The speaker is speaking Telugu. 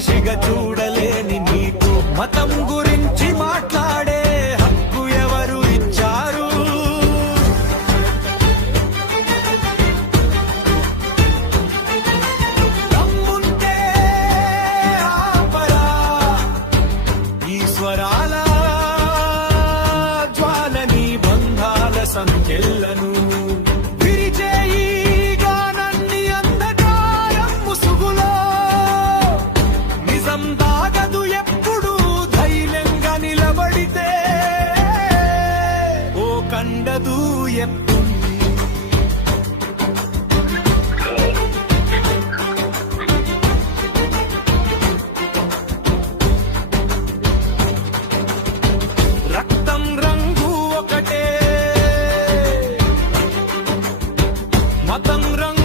మనిషిగా చూడలేని నీకు మతం గురించి మాట్లాడే హక్కు ఎవరు ఇచ్చారు? దమ్ముంటే ఆపరా ఈశ్వరాల జ్వాలని బంధాల సంఖ్యలను విరిచే ఈ గానాన్ని అంధకారం ముసుగులో నిజం దాగదు ఎప్పుడు ధైర్యంగా నిలబడితే ఓ కండదు ఎప్పుడు రక్తం రంగు ఒకటే మతం రంగు